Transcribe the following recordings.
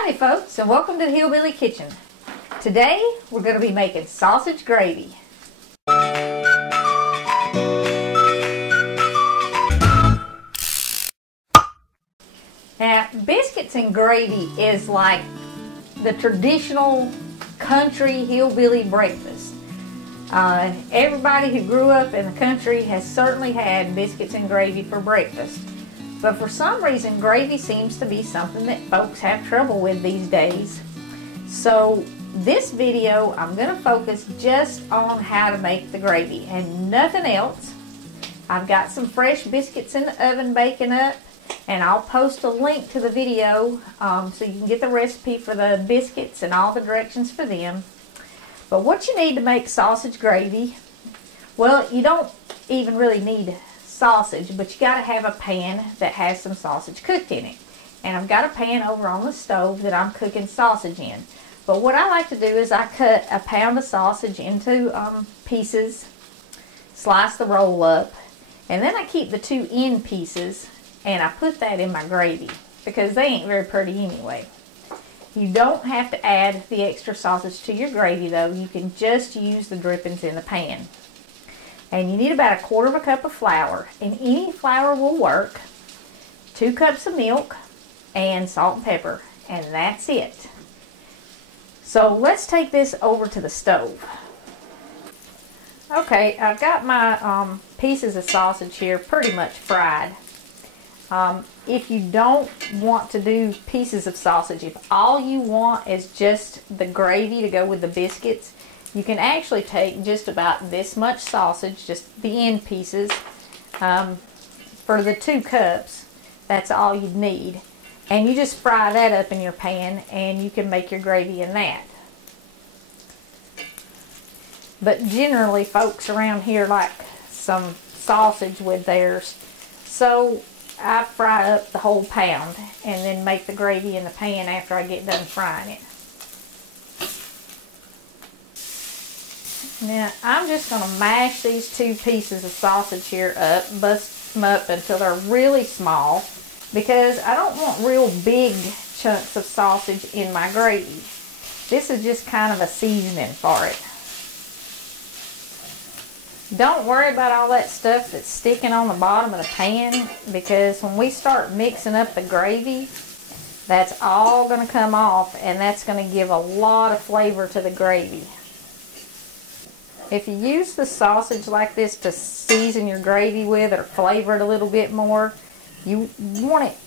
Howdy folks, and welcome to the Hillbilly Kitchen. Today we're going to be making sausage gravy. Now, biscuits and gravy is like the traditional country hillbilly breakfast. Everybody who grew up in the country has certainly had biscuits and gravy for breakfast. But for some reason, gravy seems to be something that folks have trouble with these days. So this video, I'm going to focus just on how to make the gravy and nothing else. I've got some fresh biscuits in the oven baking up, and I'll post a link to the video so you can get the recipe for the biscuits and all the directions for them. But what you need to make sausage gravy, well, you don't even really need sausage, but you got to have a pan that has some sausage cooked in it. And I've got a pan over on the stove that I'm cooking sausage in. But what I like to do is I cut a pound of sausage into pieces, slice the roll up, and then I keep the two end pieces and I put that in my gravy because they ain't very pretty anyway. You don't have to add the extra sausage to your gravy though. You can just use the drippings in the pan. And you need about 1/4 cup of flour, and any flour will work. 2 cups of milk and salt and pepper, and that's it. So let's take this over to the stove. Okay, I've got my pieces of sausage here pretty much fried. If you don't want to do pieces of sausage, if all you want is just the gravy to go with the biscuits, you can actually take just about this much sausage, just the end pieces, for the 2 cups. That's all you'd need. And you just fry that up in your pan and you can make your gravy in that. But generally folks around here like some sausage with theirs. So I fry up the whole pound and then make the gravy in the pan after I get done frying it. Now, I'm just going to mash these 2 pieces of sausage here up, bust them up until they're really small, because I don't want real big chunks of sausage in my gravy. This is just kind of a seasoning for it. Don't worry about all that stuff that's sticking on the bottom of the pan, because when we start mixing up the gravy, that's all going to come off, and that's going to give a lot of flavor to the gravy. If you use the sausage like this to season your gravy with or flavor it a little bit more, you want it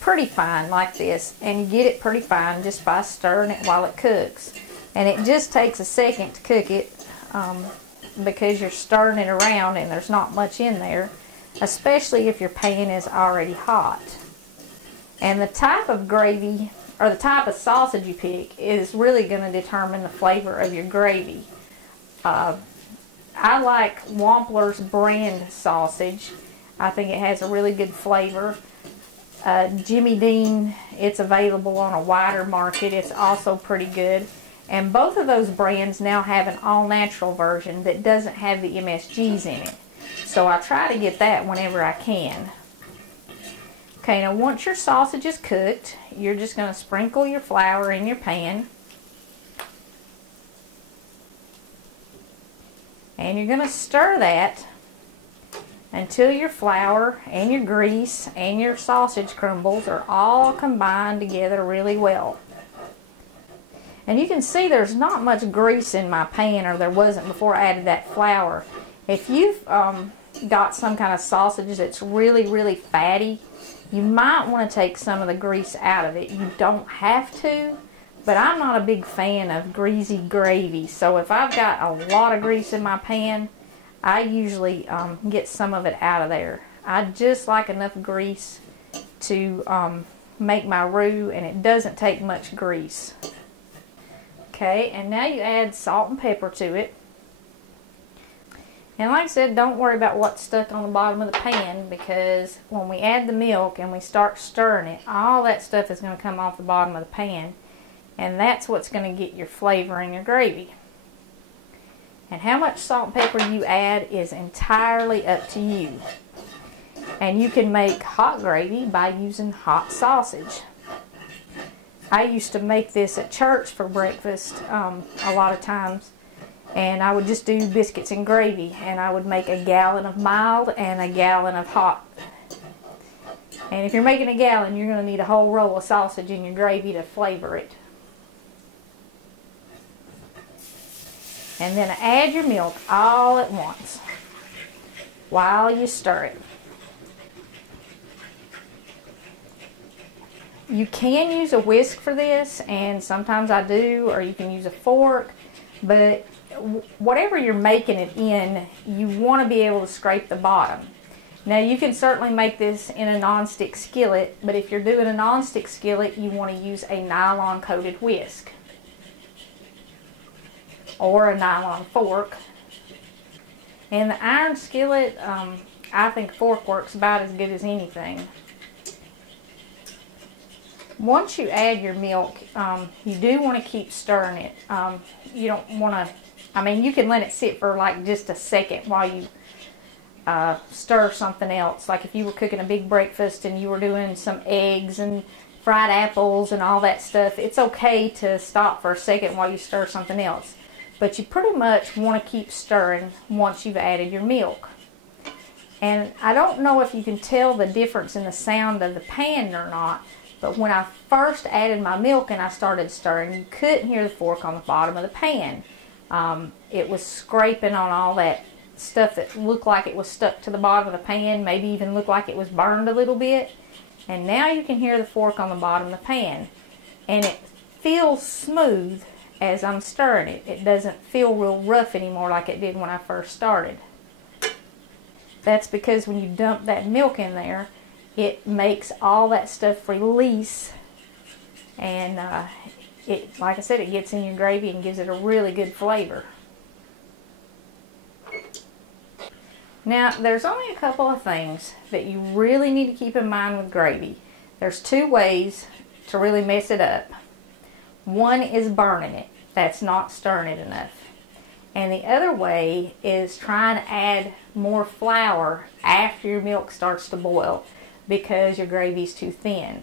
pretty fine like this. And you get it pretty fine just by stirring it while it cooks. And it just takes a second to cook it because you're stirring it around and there's not much in there, especially if your pan is already hot. And the type of gravy or the type of sausage you pick is really going to determine the flavor of your gravy. I like Wampler's brand sausage. I think it has a really good flavor. Jimmy Dean, it's available on a wider market. It's also pretty good. And both of those brands now have an all-natural version that doesn't have the MSGs in it. So I try to get that whenever I can. Okay, now once your sausage is cooked, you're just going to sprinkle your flour in your pan. And you're going to stir that until your flour and your grease and your sausage crumbles are all combined together really well. And you can see there's not much grease in my pan, or there wasn't before I added that flour. If you've got some kind of sausage that's really fatty, you might want to take some of the grease out of it. You don't have to. But I'm not a big fan of greasy gravy, so if I've got a lot of grease in my pan, I usually get some of it out of there. I just like enough grease to make my roux, and it doesn't take much grease. Okay, and now you add salt and pepper to it. And like I said, don't worry about what's stuck on the bottom of the pan, because when we add the milk and we start stirring it, all that stuff is going to come off the bottom of the pan. And that's what's going to get your flavor in your gravy. And how much salt and pepper you add is entirely up to you. And you can make hot gravy by using hot sausage. I used to make this at church for breakfast a lot of times. And I would just do biscuits and gravy, and I would make a gallon of mild and a gallon of hot. And if you're making a gallon, you're going to need a whole roll of sausage in your gravy to flavor it. And then add your milk all at once while you stir it. You can use a whisk for this, and sometimes I do, or you can use a fork, but whatever you're making it in, you want to be able to scrape the bottom. Now you can certainly make this in a non-stick skillet, but if you're doing a non-stick skillet, you want to use a nylon coated whisk or a nylon fork. And the iron skillet, I think fork works about as good as anything. Once you add your milk, you do want to keep stirring it. You don't want to, I mean, you can let it sit for like just a second while you stir something else. Like if you were cooking a big breakfast and you were doing some eggs and fried apples and all that stuff, it's okay to stop for a second while you stir something else. But you pretty much want to keep stirring once you've added your milk. And I don't know if you can tell the difference in the sound of the pan or not, but when I first added my milk and I started stirring, you couldn't hear the fork on the bottom of the pan. It was scraping on all that stuff that looked like it was stuck to the bottom of the pan, maybe even looked like it was burned a little bit. And now you can hear the fork on the bottom of the pan. And it feels smooth as I'm stirring it. It doesn't feel real rough anymore like it did when I first started. That's because when you dump that milk in there, it makes all that stuff release, and it, like I said, it gets in your gravy and gives it a really good flavor. Now, there's only a couple of things that you really need to keep in mind with gravy. There's two ways to really mess it up. One is burning it. That's not stirring it enough. And the other way is trying to add more flour after your milk starts to boil, because your gravy's too thin.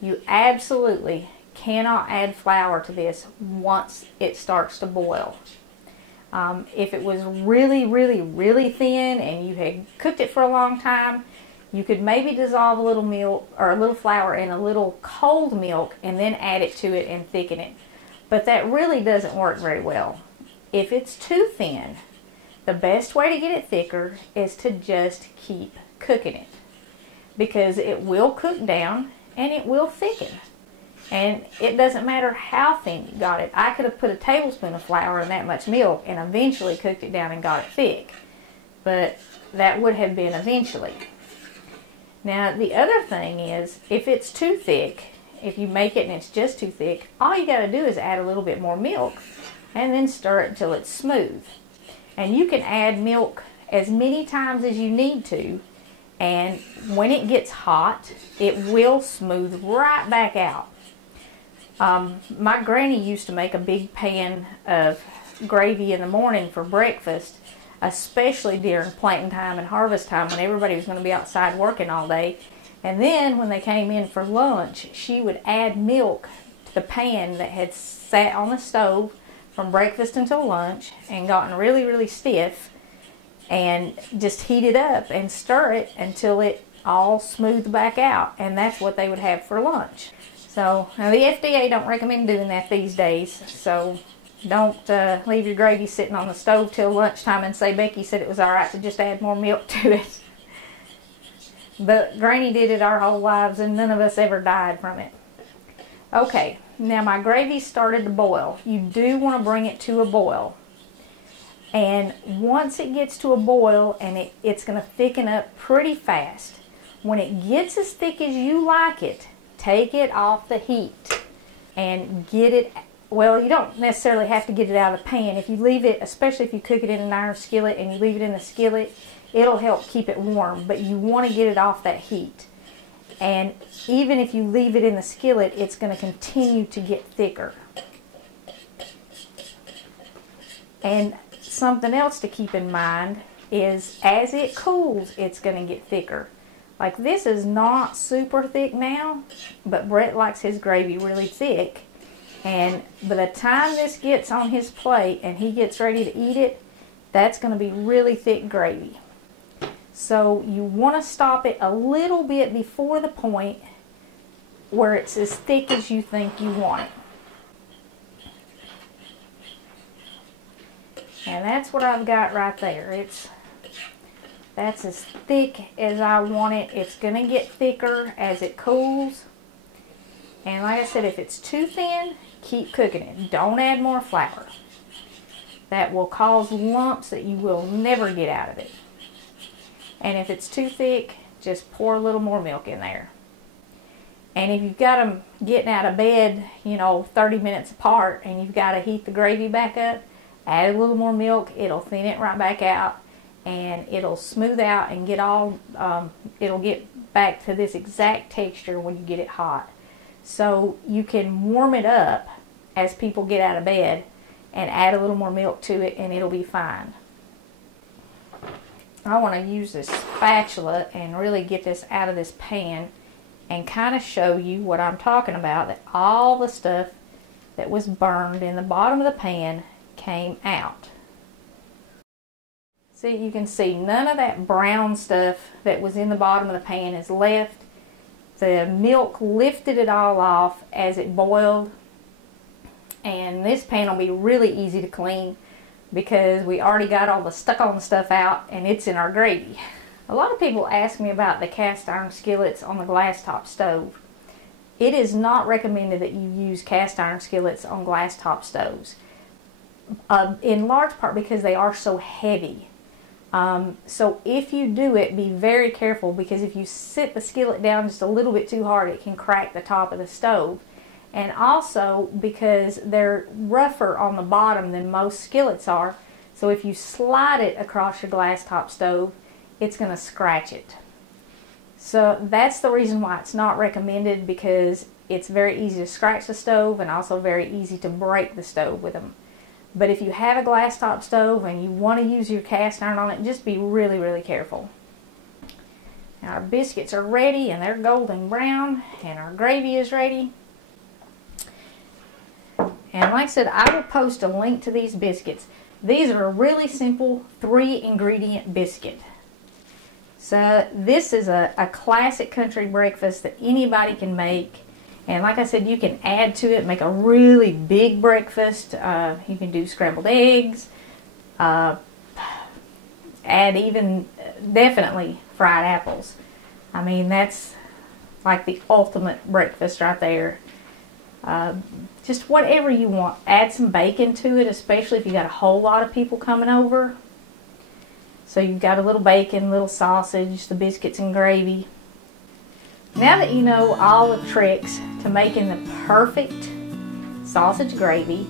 You absolutely cannot add flour to this once it starts to boil. If it was really, really, really thin and you had cooked it for a long time, you could maybe dissolve a little milk or a little flour in a little cold milk and then add it to it and thicken it. But that really doesn't work very well. If it's too thin, the best way to get it thicker is to just keep cooking it, because it will cook down and it will thicken. And it doesn't matter how thin you got it. I could have put a tablespoon of flour in that much milk and eventually cooked it down and got it thick. But that would have been eventually. Now the other thing is, if it's too thick, if you make it and it's just too thick, all you got to do is add a little bit more milk and then stir it until it's smooth. And you can add milk as many times as you need to, and when it gets hot, it will smooth right back out. My granny used to make a big pan of gravy in the morning for breakfast, especially during planting time and harvest time when everybody was going to be outside working all day. And then when they came in for lunch, she would add milk to the pan that had sat on the stove from breakfast until lunch and gotten really, really stiff, and just heat it up and stir it until it all smoothed back out. And that's what they would have for lunch. So now the FDA don't recommend doing that these days, so don't leave your gravy sitting on the stove till lunchtime and say Becky said it was alright to just add more milk to it. But Granny did it our whole lives and none of us ever died from it. Okay, now my gravy started to boil. You do want to bring it to a boil. And once it gets to a boil, and it's going to thicken up pretty fast. When it gets as thick as you like it, take it off the heat and get it, well, you don't necessarily have to get it out of the pan. If you leave it, especially if you cook it in an iron skillet and you leave it in the skillet, it'll help keep it warm. But you want to get it off that heat. And even if you leave it in the skillet, it's going to continue to get thicker. And something else to keep in mind is as it cools, it's going to get thicker. Like this is not super thick now, but Brett likes his gravy really thick. And by the time this gets on his plate and he gets ready to eat it, that's going to be really thick gravy. So you want to stop it a little bit before the point where it's as thick as you think you want it. And that's what I've got right there. That's as thick as I want it. It's going to get thicker as it cools. And like I said, if it's too thin, keep cooking it. Don't add more flour. That will cause lumps that you will never get out of it. And if it's too thick, just pour a little more milk in there. And if you've got them getting out of bed, 30 minutes apart, and you've got to heat the gravy back up, add a little more milk. It'll thin it right back out, and it'll smooth out and get it'll get back to this exact texture when you get it hot. So you can warm it up as people get out of bed and add a little more milk to it, and it'll be fine. I want to use this spatula and really get this out of this pan and kind of show you what I'm talking about, that all the stuff that was burned in the bottom of the pan came out. See, you can see none of that brown stuff that was in the bottom of the pan is left. The milk lifted it all off as it boiled, and this pan will be really easy to clean because we already got all the stuck on stuff out and it's in our gravy. A lot of people ask me about the cast iron skillets on the glass top stove. It is not recommended that you use cast iron skillets on glass top stoves, in large part because they are so heavy. So if you do it, be very careful, because if you sit the skillet down just a little bit too hard, it can crack the top of the stove. And also because they're rougher on the bottom than most skillets are, so if you slide it across your glass top stove, it's going to scratch it. So that's the reason why it's not recommended, because it's very easy to scratch the stove and also very easy to break the stove with them. But if you have a glass top stove and you want to use your cast iron on it, just be really, really careful. Now our biscuits are ready, and they're golden brown, and our gravy is ready. And like I said, I will post a link to these biscuits. These are a really simple 3-ingredient biscuit. So this is a classic country breakfast that anybody can make. And like I said, you can add to it, make a really big breakfast. You can do scrambled eggs, add even definitely fried apples. I mean, that's like the ultimate breakfast right there. Just whatever you want. Add some bacon to it, especially if you got a whole lot of people coming over. So you've got a little bacon, little sausage, the biscuits and gravy. Now that you know all the tricks to making the perfect sausage gravy,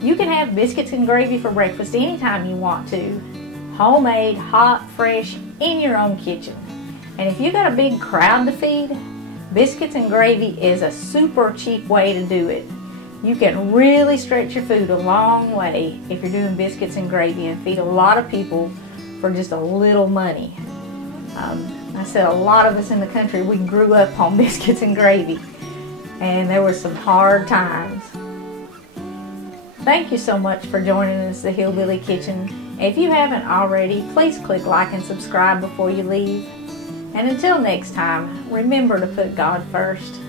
you can have biscuits and gravy for breakfast anytime you want to. Homemade, hot, fresh, in your own kitchen. And if you got a big crowd to feed, biscuits and gravy is a super cheap way to do it. You can really stretch your food a long way if you're doing biscuits and gravy and feed a lot of people for just a little money. I said a lot of us in the country, we grew up on biscuits and gravy, and there were some hard times. Thank you so much for joining us, The Hillbilly Kitchen. If you haven't already, please click like and subscribe before you leave. And until next time, remember to put God first.